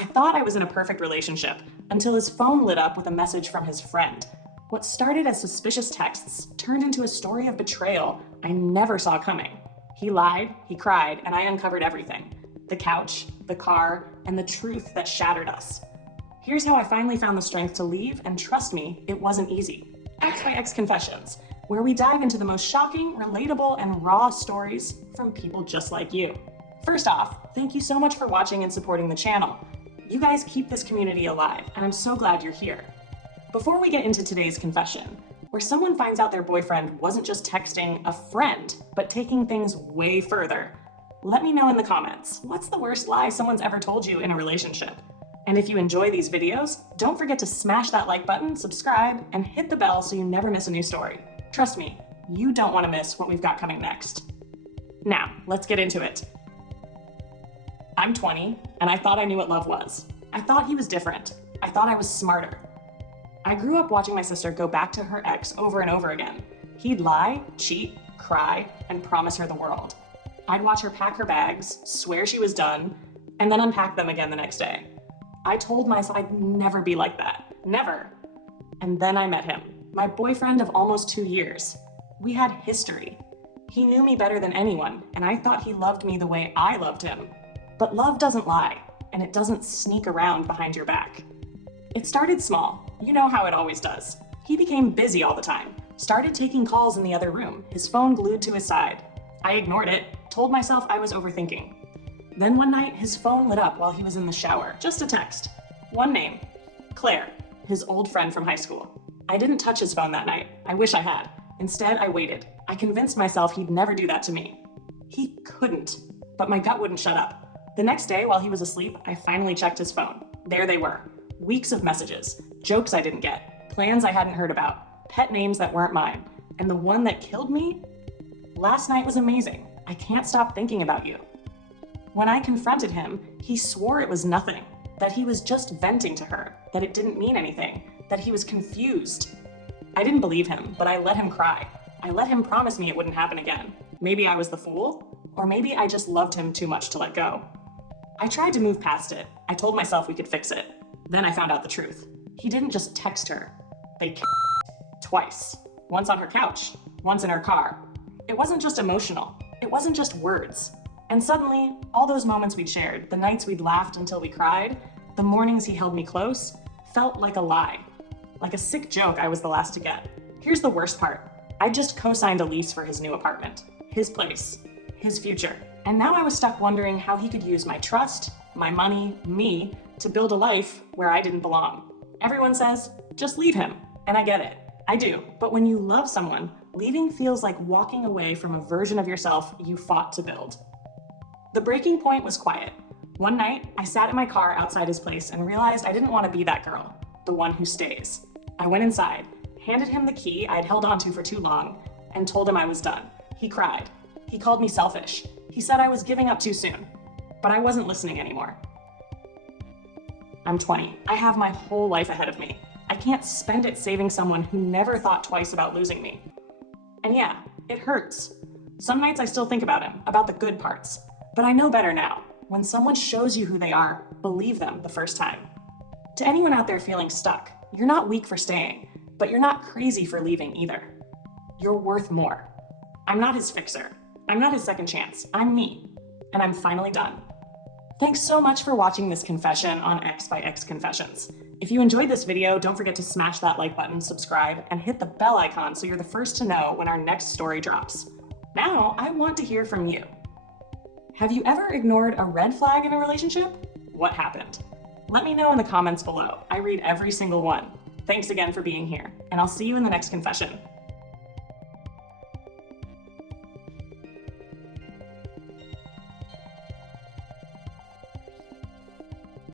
I thought I was in a perfect relationship until his phone lit up with a message from his friend. What started as suspicious texts turned into a story of betrayal I never saw coming. He lied, he cried, and I uncovered everything. The couch, the car, and the truth that shattered us. Here's how I finally found the strength to leave, and trust me, it wasn't easy. X by X Confessions, where we dive into the most shocking, relatable, and raw stories from people just like you. First off, thank you so much for watching and supporting the channel. You guys keep this community alive, and I'm so glad you're here. Before we get into today's confession, where someone finds out their boyfriend wasn't just texting a friend, but taking things way further, let me know in the comments, what's the worst lie someone's ever told you in a relationship? And if you enjoy these videos, don't forget to smash that like button, subscribe, and hit the bell so you never miss a new story. Trust me, you don't want to miss what we've got coming next. Now, let's get into it. I'm 20, and I thought I knew what love was. I thought he was different. I thought I was smarter. I grew up watching my sister go back to her ex over and over again. He'd lie, cheat, cry, and promise her the world. I'd watch her pack her bags, swear she was done, and then unpack them again the next day. I told myself I'd never be like that. Never. And then I met him, my boyfriend of almost 2 years. We had history. He knew me better than anyone, and I thought he loved me the way I loved him. But love doesn't lie, and it doesn't sneak around behind your back. It started small. You know how it always does. He became busy all the time, started taking calls in the other room, his phone glued to his side. I ignored it, told myself I was overthinking. Then one night, his phone lit up while he was in the shower, just a text. One name, Claire, his old friend from high school. I didn't touch his phone that night. I wish I had. Instead, I waited. I convinced myself he'd never do that to me. He couldn't, but my gut wouldn't shut up. The next day, while he was asleep, I finally checked his phone. There they were. Weeks of messages, jokes I didn't get, plans I hadn't heard about, pet names that weren't mine. And the one that killed me? Last night was amazing. I can't stop thinking about you. When I confronted him, he swore it was nothing, that he was just venting to her, that it didn't mean anything, that he was confused. I didn't believe him, but I let him cry. I let him promise me it wouldn't happen again. Maybe I was the fool, or maybe I just loved him too much to let go. I tried to move past it. I told myself we could fix it. Then I found out the truth. He didn't just text her. They twice. Once on her couch, once in her car. It wasn't just emotional. It wasn't just words. And suddenly, all those moments we'd shared, the nights we'd laughed until we cried, the mornings he held me close, felt like a lie. Like a sick joke I was the last to get. Here's the worst part. I just co-signed a lease for his new apartment. His place. His future. And now I was stuck wondering how he could use my trust, my money, me, to build a life where I didn't belong. Everyone says, just leave him. And I get it. I do. But when you love someone, leaving feels like walking away from a version of yourself you fought to build. The breaking point was quiet. One night, I sat in my car outside his place and realized I didn't want to be that girl, the one who stays. I went inside, handed him the key I'd held onto for too long, and told him I was done. He cried. He called me selfish. He said I was giving up too soon, but I wasn't listening anymore. I'm 20. I have my whole life ahead of me. I can't spend it saving someone who never thought twice about losing me. And yeah, it hurts. Some nights I still think about him, about the good parts. But I know better now. When someone shows you who they are, believe them the first time. To anyone out there feeling stuck, you're not weak for staying, but you're not crazy for leaving either. You're worth more. I'm not his fixer. I'm not his second chance. I'm me. And I'm finally done. Thanks so much for watching this confession on X by X Confessions. If you enjoyed this video, don't forget to smash that like button, subscribe, and hit the bell icon so you're the first to know when our next story drops. Now, I want to hear from you. Have you ever ignored a red flag in a relationship? What happened? Let me know in the comments below. I read every single one. Thanks again for being here, and I'll see you in the next confession.